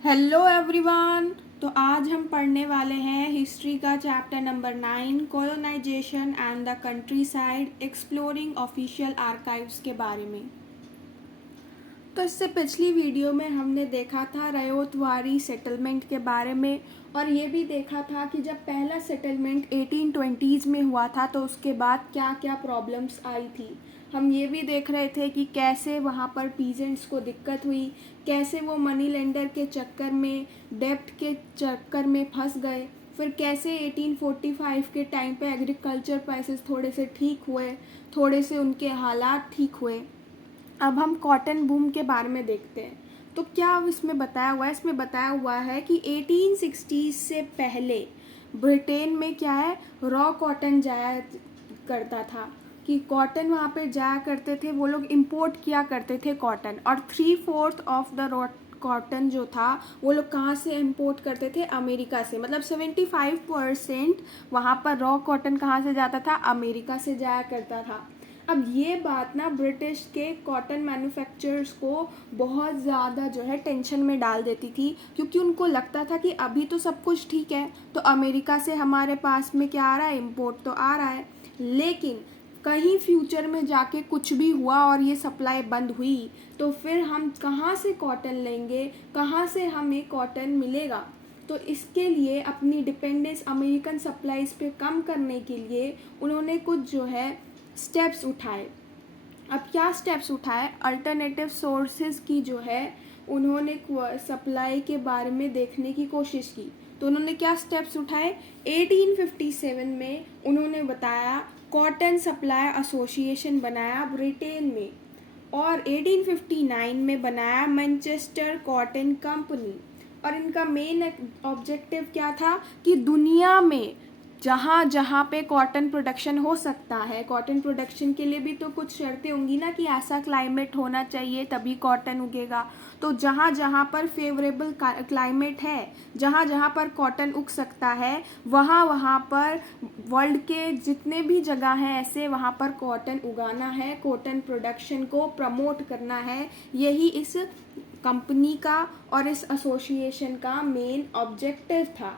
Hello everyone. तो आज हम पढ़ने वाले हैं हिस्ट्री का chapter number 9 colonisation and the countryside exploring official archives के बारे में। तो इससे पिछली वीडियो में हमने देखा था रयोतवारी सेटलमेंट के बारे में, और ये भी देखा था कि जब पहला सेटलमेंट 1820s में हुआ था तो उसके बाद क्या क्या प्रॉब्लम्स आई थी। हम ये भी देख रहे थे कि कैसे वहाँ पर पीजेंट्स को दिक्कत हुई, कैसे वो मनी लेंडर के चक्कर में, डेब्ट के चक्कर में फंस गए। फिर कैसे 1845 के टाइम पे एग्रीकल्चर प्राइसेस थोड़े से ठीक हुए, थोड़े से उनके हालात ठीक हुए। अब हम कॉटन बूम के बारे में देखते हैं। तो क्या अब इसमें बताया हुआ है, इसमें बताया हुआ है कि 1860 से पहले ब्रिटेन में क्या है, रॉ कॉटन जाया करता था, कि कॉटन वहाँ पे जाया करते थे, वो लोग इंपोर्ट किया करते थे कॉटन। और 3/4 ऑफ द रॉ कॉटन जो था वो लोग कहाँ से इंपोर्ट करते थे, अमेरिका से। मतलब 75% वहाँ पर रॉ कॉटन कहाँ से जाता था, अमेरिका से जाया करता था। अब ये बात ना ब्रिटिश के कॉटन मैन्युफैक्चरर्स को बहुत ज़्यादा जो है टेंशन में डाल देती थी, क्योंकि उनको लगता था कि अभी तो सब कुछ ठीक है, तो अमेरिका से हमारे पास में क्या आ रहा है, इम्पोर्ट तो आ रहा है। लेकिन कहीं फ्यूचर में जाके कुछ भी हुआ और ये सप्लाई बंद हुई तो फिर हम कहाँ से कॉटन लेंगे, कहाँ से हमें कॉटन मिलेगा। तो इसके लिए अपनी डिपेंडेंस अमेरिकन सप्लाईज पे कम करने के लिए उन्होंने कुछ जो है स्टेप्स उठाए। अब क्या स्टेप्स उठाए, अल्टरनेटिव सोर्सेज की जो है उन्होंने सप्लाई के बारे में देखने की कोशिश की। तो उन्होंने क्या स्टेप्स उठाए, 1857 में उन्होंने बताया कॉटन सप्लाई एसोसिएशन बनाया ब्रिटेन में, और 1859 में बनाया मैनचेस्टर कॉटन कंपनी। और इनका मेन ऑब्जेक्टिव क्या था कि दुनिया में जहाँ जहाँ पे कॉटन प्रोडक्शन हो सकता है, कॉटन प्रोडक्शन के लिए भी तो कुछ शर्तें होंगी ना, कि ऐसा क्लाइमेट होना चाहिए तभी कॉटन उगेगा। तो जहाँ जहाँ पर फेवरेबल क्लाइमेट है, जहाँ जहाँ पर कॉटन उग सकता है, वहाँ वहाँ पर वर्ल्ड के जितने भी जगह हैं ऐसे, वहाँ पर कॉटन उगाना है, कॉटन प्रोडक्शन को प्रमोट करना है। यही इस कंपनी का और इस एसोसिएशन का मेन ऑब्जेक्टिव था।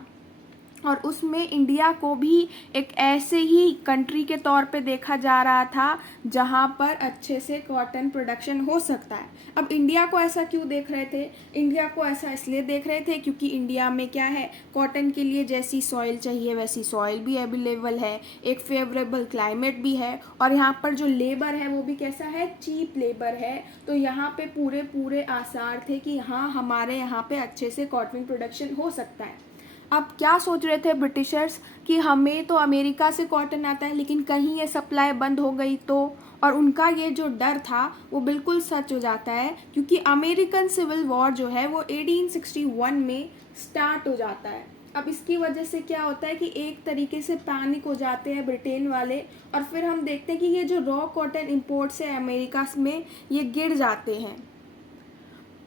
और उसमें इंडिया को भी एक ऐसे ही कंट्री के तौर पे देखा जा रहा था जहाँ पर अच्छे से कॉटन प्रोडक्शन हो सकता है। अब इंडिया को ऐसा क्यों देख रहे थे, इंडिया को ऐसा इसलिए देख रहे थे क्योंकि इंडिया में क्या है, कॉटन के लिए जैसी सॉइल चाहिए वैसी सॉइल भी अवेलेबल है, एक फेवरेबल क्लाइमेट भी है, और यहाँ पर जो लेबर है वो भी कैसा है, चीप लेबर है। तो यहाँ पे पूरे पूरे आसार थे कि हाँ हमारे यहाँ पे अच्छे से कॉटन प्रोडक्शन हो सकता है। अब क्या सोच रहे थे ब्रिटिशर्स कि हमें तो अमेरिका से कॉटन आता है, लेकिन कहीं ये सप्लाई बंद हो गई तो। और उनका ये जो डर था वो बिल्कुल सच हो जाता है, क्योंकि अमेरिकन सिविल वॉर जो है वो 1861 में स्टार्ट हो जाता है। अब इसकी वजह से क्या होता है कि एक तरीके से पैनिक हो जाते हैं ब्रिटेन वाले, और फिर हम देखते हैं कि ये जो रॉ कॉटन इंपोर्ट्स है अमेरिका में, ये गिर जाते हैं।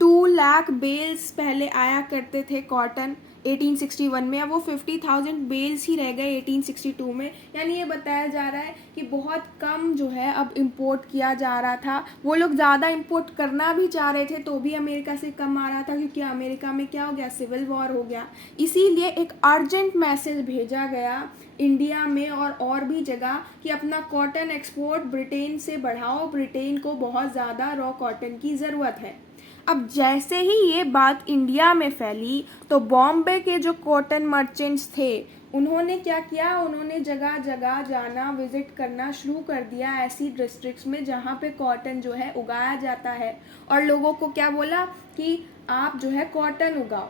2 लाख बेल्स पहले आया करते थे कॉटन 1861 में, अब वो 50,000 बेल्स ही रह गए 1862 में। यानी ये बताया जा रहा है कि बहुत कम जो है अब इंपोर्ट किया जा रहा था। वो लोग ज़्यादा इंपोर्ट करना भी चाह रहे थे तो भी अमेरिका से कम आ रहा था, क्योंकि अमेरिका में क्या हो गया, सिविल वॉर हो गया। इसीलिए एक अर्जेंट मैसेज भेजा गया इंडिया में और भी जगह कि अपना कॉटन एक्सपोर्ट ब्रिटेन से बढ़ाओ, ब्रिटेन को बहुत ज़्यादा रॉ कॉटन की ज़रूरत है। अब जैसे ही ये बात इंडिया में फैली तो बॉम्बे के जो कॉटन मर्चेंट्स थे उन्होंने क्या किया, उन्होंने जगह जगह जाना, विजिट करना शुरू कर दिया ऐसी डिस्ट्रिक्ट्स में जहाँ पे कॉटन जो है उगाया जाता है, और लोगों को क्या बोला कि आप जो है कॉटन उगाओ।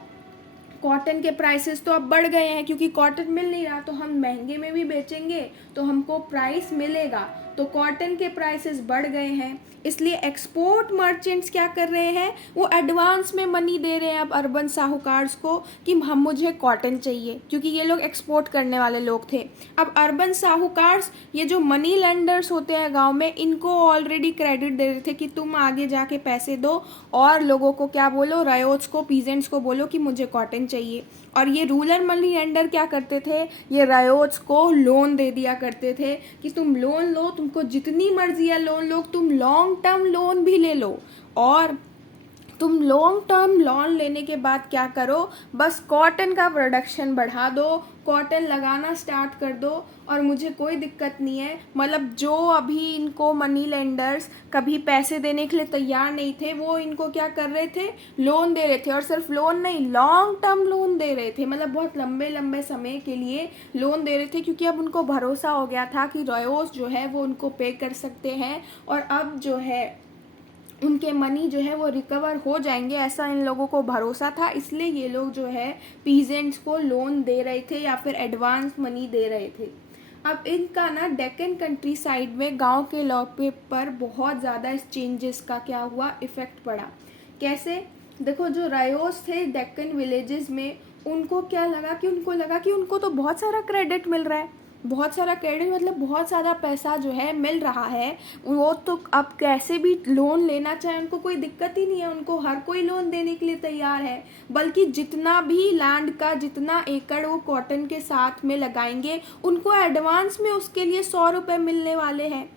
कॉटन के प्राइसेस तो अब बढ़ गए हैं, क्योंकि कॉटन मिल नहीं रहा, तो हम महंगे में भी बेचेंगे तो हमको प्राइस मिलेगा। तो कॉटन के प्राइसेस बढ़ गए हैं, इसलिए एक्सपोर्ट मर्चेंट्स क्या कर रहे हैं, वो एडवांस में मनी दे रहे हैं अब अर्बन साहूकार्स को कि हम मुझे कॉटन चाहिए, क्योंकि ये लोग एक्सपोर्ट करने वाले लोग थे। अब अर्बन साहूकार्स, ये जो मनी लेंडर्स होते हैं गांव में, इनको ऑलरेडी क्रेडिट दे रहे थे कि तुम आगे जाके पैसे दो और लोगों को क्या बोलो, रायोट्स को, पीजेंट्स को बोलो कि मुझे कॉटन चाहिए। और ये रूरल मनी लेंडर क्या करते थे, ये रायोट्स को लोन दे दिया करते थे कि तुम लोन लो, तुमको जितनी मर्जी है लोन लो, तुम लॉन्ग टर्म लोन भी ले लो, और तुम लॉन्ग टर्म लोन लेने के बाद क्या करो, बस कॉटन का प्रोडक्शन बढ़ा दो, कॉटन लगाना स्टार्ट कर दो और मुझे कोई दिक्कत नहीं है। मतलब जो अभी इनको मनी लेंडर्स कभी पैसे देने के लिए तैयार नहीं थे, वो इनको क्या कर रहे थे, लोन दे रहे थे। और सिर्फ लोन नहीं, लॉन्ग टर्म लोन दे रहे थे, मतलब बहुत लंबे लंबे समय के लिए लोन दे रहे थे, क्योंकि अब उनको भरोसा हो गया था कि रॉयोस जो है वो उनको पे कर सकते हैं और अब जो है उनके मनी जो है वो रिकवर हो जाएंगे, ऐसा इन लोगों को भरोसा था। इसलिए ये लोग जो है पीजेंट्स को लोन दे रहे थे या फिर एडवांस मनी दे रहे थे। अब इनका ना डेक्कन कंट्री साइड में गांव के लोगों पर बहुत ज़्यादा इस चेंजेस का क्या हुआ, इफ़ेक्ट पड़ा। कैसे, देखो जो रायोस थे डेक्कन विलेजेस में, उनको क्या लगा कि उनको तो बहुत सारा क्रेडिट मिल रहा है, बहुत सारा क्रेडिट मतलब बहुत ज़्यादा पैसा जो है मिल रहा है। वो तो अब कैसे भी लोन लेना चाहे उनको कोई दिक्कत ही नहीं है, उनको हर कोई लोन देने के लिए तैयार है। बल्कि जितना भी लैंड का जितना एकड़ वो कॉटन के साथ में लगाएंगे, उनको एडवांस में उसके लिए 100 रुपये मिलने वाले हैं।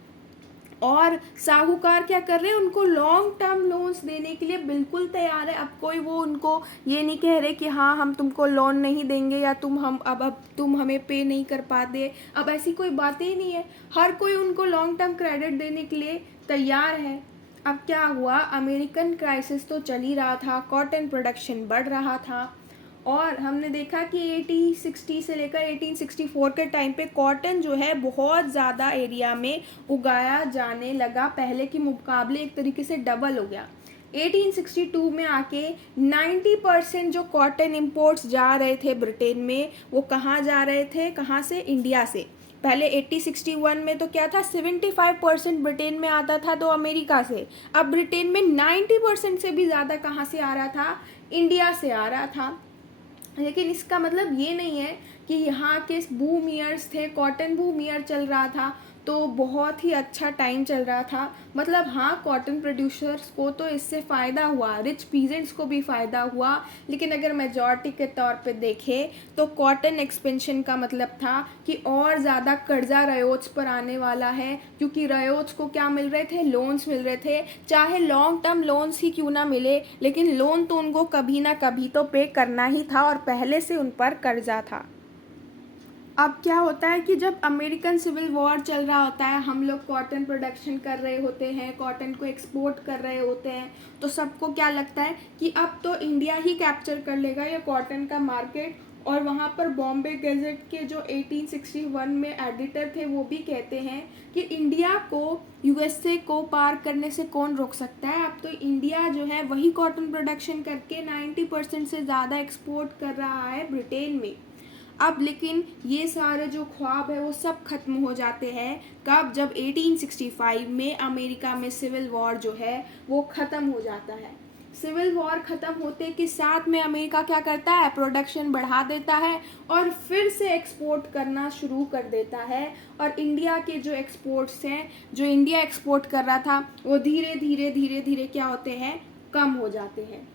और साहूकार क्या कर रहे हैं, उनको लॉन्ग टर्म लोन्स देने के लिए बिल्कुल तैयार है। अब कोई वो उनको ये नहीं कह रहे कि हाँ हम तुमको लोन नहीं देंगे या अब तुम हमें पे नहीं कर पाते, अब ऐसी कोई बातें ही नहीं है। हर कोई उनको लॉन्ग टर्म क्रेडिट देने के लिए तैयार है। अब क्या हुआ, अमेरिकन क्राइसिस तो चल ही रहा था, कॉटन प्रोडक्शन बढ़ रहा था और हमने देखा कि 1860 से लेकर 1864 के टाइम पे कॉटन जो है बहुत ज़्यादा एरिया में उगाया जाने लगा, पहले के मुकाबले एक तरीके से डबल हो गया। 1862 में आके 90% जो कॉटन इंपोर्ट्स जा रहे थे ब्रिटेन में, वो कहाँ जा रहे थे, कहाँ से, इंडिया से। पहले 1861 में तो क्या था, 75% ब्रिटेन में आता था, तो अमेरिका से। अब ब्रिटेन में 90% से भी ज़्यादा कहाँ से आ रहा था, इंडिया से आ रहा था। लेकिन इसका मतलब ये नहीं है कि यहाँ के बूम ईयर्स थे, कॉटन बूम ईयर चल रहा था तो बहुत ही अच्छा टाइम चल रहा था। मतलब हाँ, कॉटन प्रोड्यूसर्स को तो इससे फ़ायदा हुआ, रिच पीजेंट्स को भी फ़ायदा हुआ, लेकिन अगर मेजॉरिटी के तौर पे देखें तो कॉटन एक्सपेंशन का मतलब था कि और ज़्यादा कर्जा रयोट्स पर आने वाला है, क्योंकि रयोट्स को क्या मिल रहे थे, लोन्स मिल रहे थे। चाहे लॉन्ग टर्म लोन्स ही क्यों ना मिले, लेकिन लोन तो उनको कभी ना कभी तो पे करना ही था और पहले से उन पर कर्जा था। अब क्या होता है कि जब अमेरिकन सिविल वॉर चल रहा होता है, हम लोग कॉटन प्रोडक्शन कर रहे होते हैं, कॉटन को एक्सपोर्ट कर रहे होते हैं, तो सबको क्या लगता है कि अब तो इंडिया ही कैप्चर कर लेगा ये कॉटन का मार्केट। और वहाँ पर बॉम्बे गैजेट के जो 1861 में एडिटर थे, वो भी कहते हैं कि इंडिया को यूएसए को पार करने से कौन रोक सकता है। अब तो इंडिया जो है वही कॉटन प्रोडक्शन करके 90% से ज़्यादा एक्सपोर्ट कर रहा है ब्रिटेन में। अब लेकिन ये सारे जो ख्वाब है वो सब खत्म हो जाते हैं कब, जब 1865 में अमेरिका में सिविल वॉर जो है वो ख़त्म हो जाता है। सिविल वॉर ख़त्म होते के साथ में अमेरिका क्या करता है, प्रोडक्शन बढ़ा देता है और फिर से एक्सपोर्ट करना शुरू कर देता है। और इंडिया के जो एक्सपोर्ट्स हैं, जो इंडिया एक्सपोर्ट कर रहा था, वो धीरे धीरे धीरे धीरे क्या होते हैं, कम हो जाते हैं।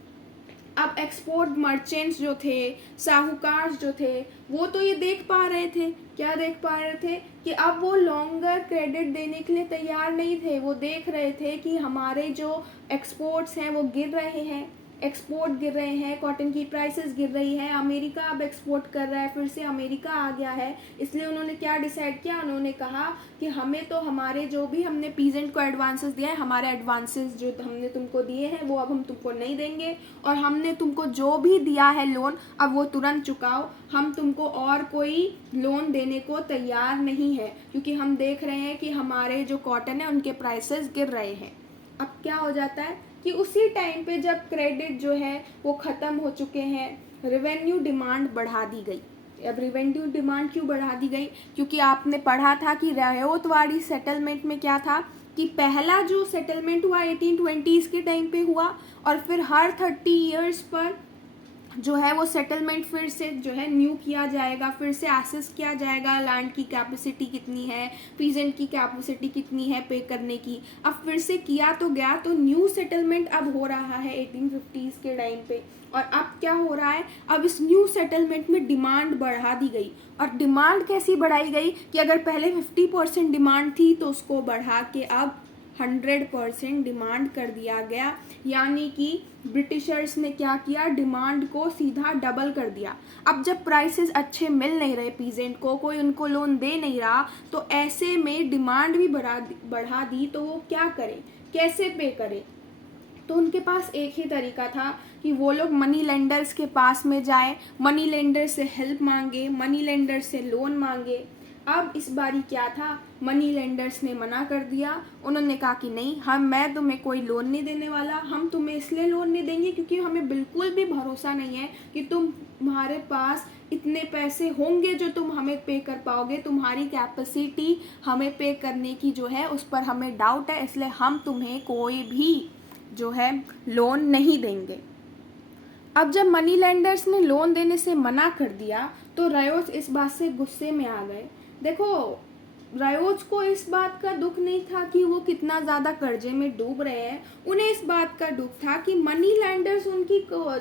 अब एक्सपोर्ट मर्चेंट्स जो थे, साहूकार जो थे, वो तो ये देख पा रहे थे, क्या देख पा रहे थे कि अब वो लॉन्गर क्रेडिट देने के लिए तैयार नहीं थे। वो देख रहे थे कि हमारे जो एक्सपोर्ट्स हैं वो गिर रहे हैं, एक्सपोर्ट गिर रहे हैं, कॉटन की प्राइसेस गिर रही है, अमेरिका अब एक्सपोर्ट कर रहा है, फिर से अमेरिका आ गया है। इसलिए उन्होंने क्या डिसाइड किया, उन्होंने कहा कि हमें तो हमारे जो भी हमने पीजेंट को एडवांसेस दिया है, हमारे एडवांसेस जो हमने तुमको दिए हैं वो अब हम तुमको नहीं देंगे, और हमने तुमको जो भी दिया है लोन अब वो तुरंत चुकाओ, हम तुमको और कोई लोन देने को तैयार नहीं है, क्योंकि हम देख रहे हैं कि हमारे जो कॉटन है उनके प्राइसेस गिर रहे हैं। अब क्या हो जाता है कि उसी टाइम पे जब क्रेडिट जो है वो ख़त्म हो चुके हैं, रेवेन्यू डिमांड बढ़ा दी गई। अब रेवेन्यू डिमांड क्यों बढ़ा दी गई, क्योंकि आपने पढ़ा था कि रयोतवाड़ी सेटलमेंट में क्या था कि पहला जो सेटलमेंट हुआ 1820s के टाइम पे हुआ, और फिर हर 30 ईयर्स पर जो है वो सेटलमेंट फिर से जो है न्यू किया जाएगा, फिर से एसेस किया जाएगा, लैंड की कैपेसिटी कितनी है, पीजेंट की कैपेसिटी कितनी है पे करने की। अब फिर से किया तो गया, तो न्यू सेटलमेंट अब हो रहा है 1850s के टाइम पे। और अब क्या हो रहा है, अब इस न्यू सेटलमेंट में डिमांड बढ़ा दी गई। और डिमांड कैसी बढ़ाई गई कि अगर पहले 50% डिमांड थी तो उसको बढ़ा के अब 100% डिमांड कर दिया गया। यानी कि ब्रिटिशर्स ने क्या किया, डिमांड को सीधा डबल कर दिया। अब जब प्राइसेस अच्छे मिल नहीं रहे पीजेंट को, कोई उनको लोन दे नहीं रहा, तो ऐसे में डिमांड भी बढ़ा दी, तो वो क्या करें, कैसे पे करें। तो उनके पास एक ही तरीका था कि वो लोग मनी लेंडर्स के पास में जाए, मनी लेंडर से हेल्प मांगे, मनी लेंडर से लोन मांगे। अब इस बारी क्या था, मनी लेंडर्स ने मना कर दिया। उन्होंने कहा कि नहीं, मैं तुम्हें कोई लोन नहीं देने वाला, हम तुम्हें इसलिए लोन नहीं देंगे क्योंकि हमें बिल्कुल भी भरोसा नहीं है कि तुम्हारे पास इतने पैसे होंगे जो तुम हमें पे कर पाओगे। तुम्हारी कैपेसिटी हमें पे करने की जो है उस पर हमें डाउट है, इसलिए हम तुम्हें कोई भी जो है लोन नहीं देंगे। अब जब मनी लेंडर्स ने लोन देने से मना कर दिया तो रायोच इस बात से गुस्से में आ गए। देखो, रायोच को इस बात का दुख नहीं था कि वो कितना ज़्यादा कर्जे में डूब रहे हैं, उन्हें इस बात का दुख था कि मनी लेंडर्स उनकी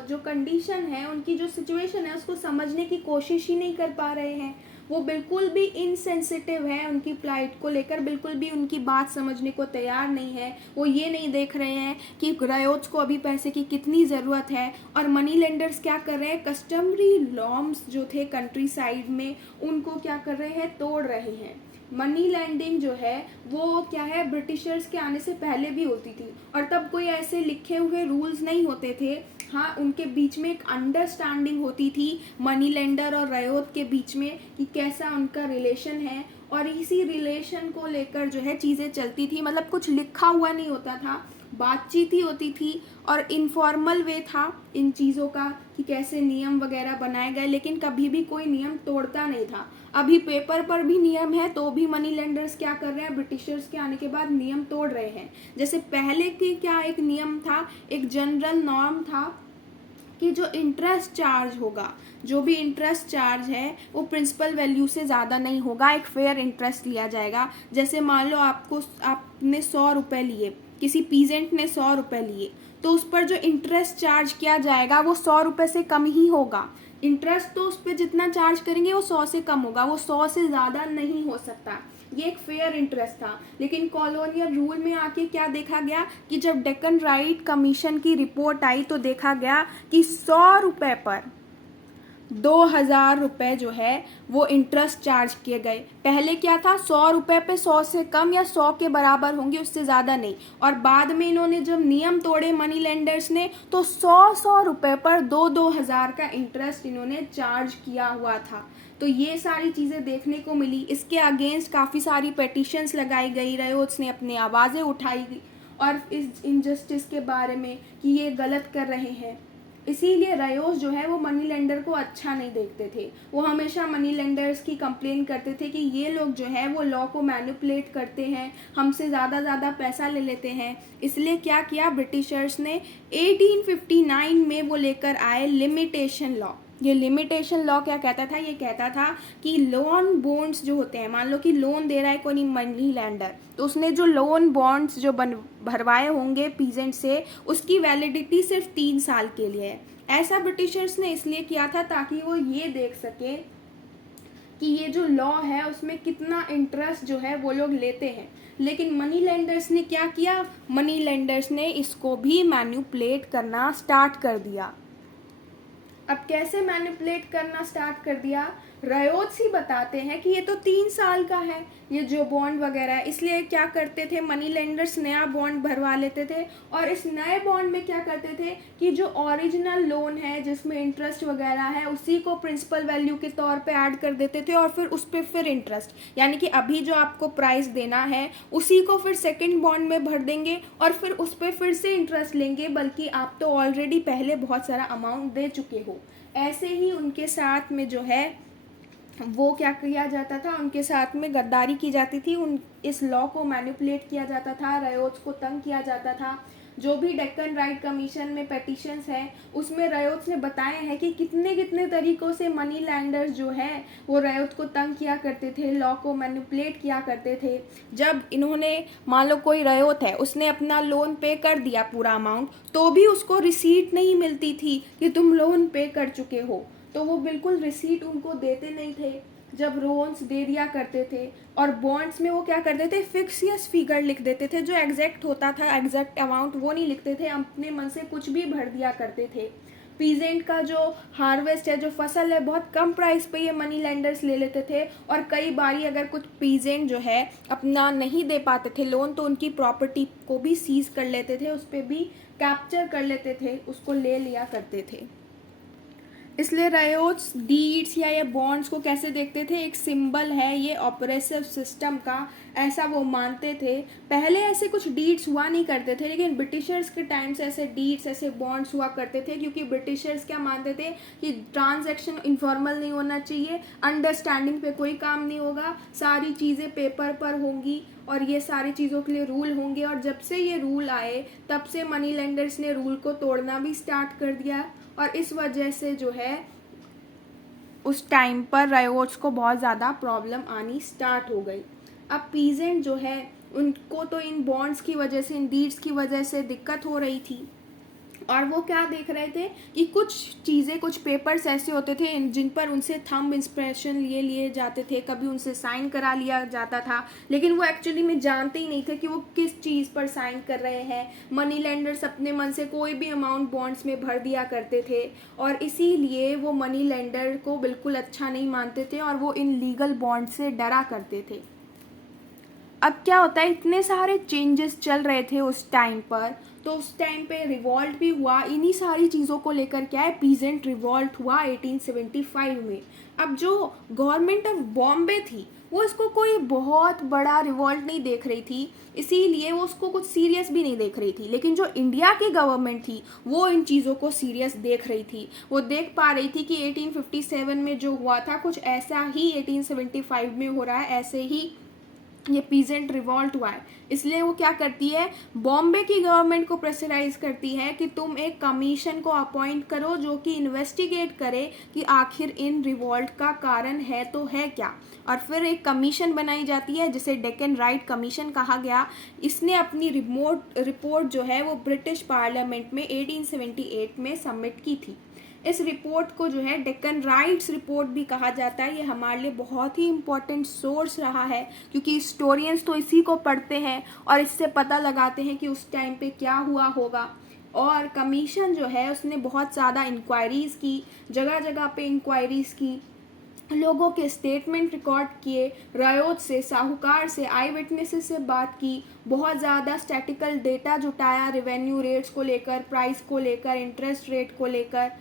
जो कंडीशन है, उनकी जो सिचुएशन है, उसको समझने की कोशिश ही नहीं कर पा रहे हैं। वो बिल्कुल भी इनसेंसिटिव है, उनकी प्लाइट को लेकर बिल्कुल भी उनकी बात समझने को तैयार नहीं है। वो ये नहीं देख रहे हैं कि रायोच को अभी पैसे की कितनी ज़रूरत है। और मनी लेंडर्स क्या कर रहे हैं, कस्टमरी लॉर्म्स जो थे कंट्री साइड में, उनको क्या कर रहे हैं, तोड़ रहे हैं। मनी लैंडिंग जो है वो क्या है, ब्रिटिशर्स के आने से पहले भी होती थी, और तब कोई ऐसे लिखे हुए रूल्स नहीं होते थे। हाँ, उनके बीच में एक अंडरस्टैंडिंग होती थी मनी लेंडर और रायोच के बीच में कि कैसा उनका रिलेशन है, और इसी रिलेशन को लेकर जो है चीज़ें चलती थी। मतलब कुछ लिखा हुआ नहीं होता था, बातचीत ही होती थी, और इनफॉर्मल वे था इन चीज़ों का कि कैसे नियम वगैरह बनाए गए, लेकिन कभी भी कोई नियम तोड़ता नहीं था। अभी पेपर पर भी नियम है तो भी मनी लेंडर्स क्या कर रहे हैं, ब्रिटिशर्स के आने के बाद नियम तोड़ रहे हैं। जैसे पहले के क्या एक नियम था, एक जनरल नॉर्म था कि जो इंटरेस्ट चार्ज होगा, जो भी इंटरेस्ट चार्ज है वो प्रिंसिपल वैल्यू से ज़्यादा नहीं होगा, एक फेयर इंटरेस्ट लिया जाएगा। जैसे मान लो आपने 100 रुपये लिए, किसी पीजेंट ने 100 रुपये लिए, तो उस पर जो इंटरेस्ट चार्ज किया जाएगा वो 100 रुपये से कम ही होगा। इंटरेस्ट तो उस पर जितना चार्ज करेंगे वो 100 से कम होगा, वो 100 से ज़्यादा नहीं हो सकता। ये एक फेयर इंटरेस्ट था। लेकिन कॉलोनियल रूल में आके क्या देखा गया कि जब डेक्कन राइट कमीशन की रिपोर्ट आई तो देखा गया कि 100 रुपये पर 2000 रुपये जो है वो इंटरेस्ट चार्ज किए गए। पहले क्या था, 100 रुपये पे 100 से कम या 100 के बराबर होंगे, उससे ज़्यादा नहीं। और बाद में इन्होंने जब नियम तोड़े मनी लेंडर्स ने, तो 100 रुपये पर 2000 का इंटरेस्ट इन्होंने चार्ज किया हुआ था। तो ये सारी चीज़ें देखने को मिली। इसके अगेंस्ट काफ़ी सारी पेटिशंस लगाई गई, रायोच ने अपनी आवाज़ें उठाई और इस इनजस्टिस के बारे में कि ये गलत कर रहे हैं। इसीलिए रायोच जो है वो मनी लेंडर को अच्छा नहीं देखते थे। वो हमेशा मनी लेंडर्स की कंप्लेन करते थे कि ये लोग जो है वो लॉ को मैनिपुलेट करते हैं, हमसे ज़्यादा पैसा ले लेते हैं। इसलिए क्या किया ब्रिटिशर्स ने, 1859 में वो लेकर आए लिमिटेशन लॉ। ये लिमिटेशन लॉ क्या कहता था, ये कहता था कि लोन बॉन्ड्स जो होते हैं, मान लो कि लोन दे रहा है कोई मनी लेंडर, तो उसने जो लोन बॉन्ड्स जो भरवाए होंगे पीजेंट से, उसकी वैलिडिटी सिर्फ 3 साल के लिए है। ऐसा ब्रिटिशर्स ने इसलिए किया था ताकि वो ये देख सके कि ये जो लॉ है उसमें कितना इंटरेस्ट जो है वो लोग लेते हैं। लेकिन मनी लेंडर्स ने क्या किया, मनी लेंडर्स ने इसको भी मैनिपुलेट करना स्टार्ट कर दिया। अब कैसे मैनिपुलेट करना स्टार्ट कर दिया, रायोच ही बताते हैं कि ये तो 3 साल का है ये जो बॉन्ड वगैरह है। इसलिए क्या करते थे, मनी लेंडर्स नया बॉन्ड भरवा लेते थे, और इस नए बॉन्ड में क्या करते थे कि जो ओरिजिनल लोन है जिसमें इंटरेस्ट वगैरह है उसी को प्रिंसिपल वैल्यू के तौर पे ऐड कर देते थे, और फिर उस पर फिर इंटरेस्ट, यानी कि अभी जो आपको प्राइस देना है उसी को फिर सेकेंड बॉन्ड में भर देंगे और फिर उस पर फिर से इंटरेस्ट लेंगे, बल्कि आप तो ऑलरेडी पहले बहुत सारा अमाउंट दे चुके हो। ऐसे ही उनके साथ में जो है वो क्या किया जाता था, उनके साथ में गद्दारी की जाती थी, इस लॉ को मैनिपुलेट किया जाता था, रायोच को तंग किया जाता था। जो भी डेक्कन राइट कमीशन में पेटिशंस है उसमें रायोच ने बताए हैं कि कितने कितने तरीक़ों से मनी लैंडर्स जो है वो रायोच को तंग किया करते थे, लॉ को मैनिपुलेट किया करते थे। जब इन्होंने, मान लो कोई रायोच है, उसने अपना लोन पे कर दिया पूरा अमाउंट, तो भी उसको रिसीट नहीं मिलती थी कि तुम लोन पे कर चुके हो, तो वो बिल्कुल रिसीट उनको देते नहीं थे। जब लोन्स दे दिया करते थे, और बॉन्ड्स में वो क्या करते थे, फिक्सियस फिगर लिख देते थे, जो एग्जैक्ट होता था, एग्जैक्ट अमाउंट वो नहीं लिखते थे, अपने मन से कुछ भी भर दिया करते थे। पीजेंट का जो हार्वेस्ट है, जो फसल है, बहुत कम प्राइस पे ये मनी लेंडर्स ले लेते थे, और कई बारी अगर कुछ पीजेंट जो है अपना नहीं दे पाते थे लोन, तो उनकी प्रॉपर्टी को भी सीज कर लेते थे, उस पर भी कैप्चर कर लेते थे, उसको ले लिया करते थे। इसलिए रायोट्स डीड्स या ये बॉन्ड्स को कैसे देखते थे, एक सिंबल है ये ऑपरेसिव सिस्टम का, ऐसा वो मानते थे। पहले ऐसे कुछ डीड्स हुआ नहीं करते थे, लेकिन ब्रिटिशर्स के टाइम से ऐसे डीड्स, ऐसे बॉन्ड्स हुआ करते थे, क्योंकि ब्रिटिशर्स क्या मानते थे कि ट्रांजैक्शन इनफॉर्मल नहीं होना चाहिए, अंडरस्टैंडिंग पे कोई काम नहीं होगा, सारी चीज़ें पेपर पर होंगी और ये सारी चीज़ों के लिए रूल होंगे। और जब से ये रूल आए तब से मनी लेंडर्स ने रूल को तोड़ना भी स्टार्ट कर दिया, और इस वजह से जो है उस टाइम पर रायोट्स को बहुत ज़्यादा प्रॉब्लम आनी स्टार्ट हो गई। अब पीजेंट जो है उनको तो इन बॉन्ड्स की वजह से, इन डीड्स की वजह से दिक्कत हो रही थी, और वो क्या देख रहे थे कि कुछ चीज़ें, कुछ पेपर्स ऐसे होते थे जिन पर उनसे थंब इंस्प्रेशन लिए जाते थे, कभी उनसे साइन करा लिया जाता था, लेकिन वो एक्चुअली में जानते ही नहीं थे कि वो किस चीज़ पर साइन कर रहे हैं। मनी लेंडर्स अपने मन से कोई भी अमाउंट बॉन्ड्स में भर दिया करते थे, और इसीलिए वो मनी लेंडर को बिल्कुल अच्छा नहीं मानते थे, और वो इन लीगल बॉन्ड से डरा करते थे। अब क्या होता है, इतने सारे चेंजेस चल रहे थे उस टाइम पर, तो उस टाइम पे रिवॉल्ट भी हुआ, इन्हीं सारी चीज़ों को लेकर क्या है, पीजेंट रिवॉल्ट हुआ 1875 में। अब जो गवर्नमेंट ऑफ बॉम्बे थी वो इसको कोई बहुत बड़ा रिवॉल्ट नहीं देख रही थी, इसीलिए वो उसको कुछ सीरियस भी नहीं देख रही थी, लेकिन जो इंडिया की गवर्नमेंट थी वो इन चीज़ों को सीरियस देख रही थी। वो देख पा रही थी कि 1857 में जो हुआ था कुछ ऐसा ही 1875 में हो रहा है, ऐसे ही ये पीजेंट रिवॉल्ट हुआ है। इसलिए वो क्या करती है, बॉम्बे की गवर्नमेंट को प्रेशराइज करती है कि तुम एक कमीशन को अपॉइंट करो जो कि इन्वेस्टिगेट करे कि आखिर इन रिवॉल्ट का कारण है तो है क्या। और फिर एक कमीशन बनाई जाती है जिसे डेक्कन राइट कमीशन कहा गया। इसने अपनी रिपोर्ट जो है वो ब्रिटिश पार्लियामेंट में 1878 में सबमिट की थी। इस रिपोर्ट को जो है डेक्कन राइट्स रिपोर्ट भी कहा जाता है। ये हमारे लिए बहुत ही इम्पोर्टेंट सोर्स रहा है, क्योंकि हिस्टोरियंस तो इसी को पढ़ते हैं और इससे पता लगाते हैं कि उस टाइम पे क्या हुआ होगा। और कमीशन जो है उसने बहुत ज़्यादा इंक्वायरीज़ की, जगह जगह पे इंक्वायरीज़ की, लोगों के स्टेटमेंट रिकॉर्ड किए, रायोट से, साहूकार से, आई विटनेसेस से बात की, बहुत ज़्यादा स्टैटिकल डेटा जुटाया, रेवेन्यू रेट्स को लेकर, प्राइस को लेकर, इंटरेस्ट रेट को लेकर,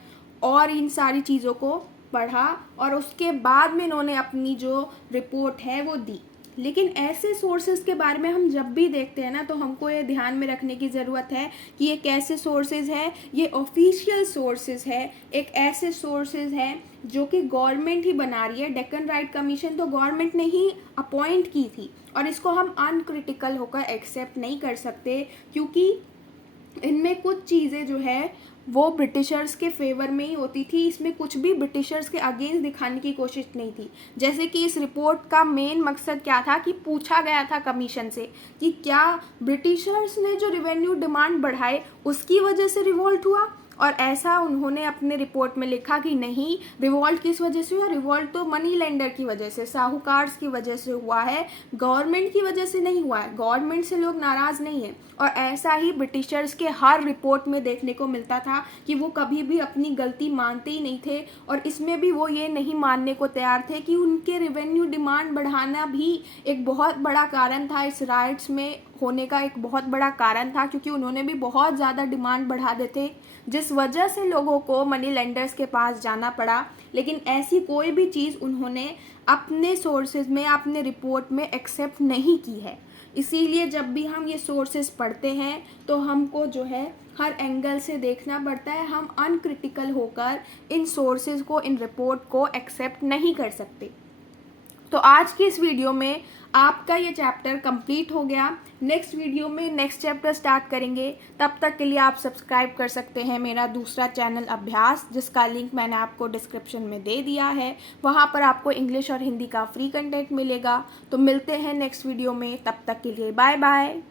और इन सारी चीज़ों को पढ़ा, और उसके बाद में इन्होंने अपनी जो रिपोर्ट है वो दी। लेकिन ऐसे सोर्सेज के बारे में हम जब भी देखते हैं ना, तो हमको ये ध्यान में रखने की ज़रूरत है कि ये कैसे सोर्सेज है, ये ऑफिशियल सोर्सेज है, एक ऐसे सोर्सेज है जो कि गवर्नमेंट ही बना रही है। डेक्कन राइट कमीशन तो गवर्नमेंट ने ही अपॉइंट की थी, और इसको हम अनक्रिटिकल होकर एक्सेप्ट नहीं कर सकते, क्योंकि इनमें कुछ चीज़ें जो है वो ब्रिटिशर्स के फेवर में ही होती थी। इसमें कुछ भी ब्रिटिशर्स के अगेंस्ट दिखाने की कोशिश नहीं थी। जैसे कि इस रिपोर्ट का मेन मकसद क्या था कि पूछा गया था कमीशन से कि क्या ब्रिटिशर्स ने जो रेवेन्यू डिमांड बढ़ाए उसकी वजह से रिवॉल्ट हुआ, और ऐसा उन्होंने अपने रिपोर्ट में लिखा कि नहीं, रिवॉल्ट किस वजह से हुआ, रिवॉल्ट तो मनी लेंडर की वजह से, साहूकार्स की वजह से हुआ है, गवर्नमेंट की वजह से नहीं हुआ है, गवर्नमेंट से लोग नाराज़ नहीं हैं। और ऐसा ही ब्रिटिशर्स के हर रिपोर्ट में देखने को मिलता था कि वो कभी भी अपनी गलती मानते ही नहीं थे, और इसमें भी वो ये नहीं मानने को तैयार थे कि उनके रेवेन्यू डिमांड बढ़ाना भी एक बहुत बड़ा कारण था, इस राइट्स में होने का एक बहुत बड़ा कारण था, क्योंकि उन्होंने भी बहुत ज़्यादा डिमांड बढ़ा देते, जिस वजह से लोगों को मनी लेंडर्स के पास जाना पड़ा। लेकिन ऐसी कोई भी चीज़ उन्होंने अपने सोर्सेज में, अपने रिपोर्ट में एक्सेप्ट नहीं की है। इसीलिए जब भी हम ये सोर्सेज पढ़ते हैं तो हमको जो है हर एंगल से देखना पड़ता है, हम अनक्रिटिकल होकर इन सोर्सेज को, इन रिपोर्ट को एक्सेप्ट नहीं कर सकते। तो आज की इस वीडियो में आपका ये चैप्टर कंप्लीट हो गया। नेक्स्ट वीडियो में नेक्स्ट चैप्टर स्टार्ट करेंगे। तब तक के लिए आप सब्सक्राइब कर सकते हैं मेरा दूसरा चैनल अभ्यास, जिसका लिंक मैंने आपको डिस्क्रिप्शन में दे दिया है। वहाँ पर आपको इंग्लिश और हिंदी का फ्री कंटेंट मिलेगा। तो मिलते हैं नेक्स्ट वीडियो में, तब तक के लिए बाय बाय।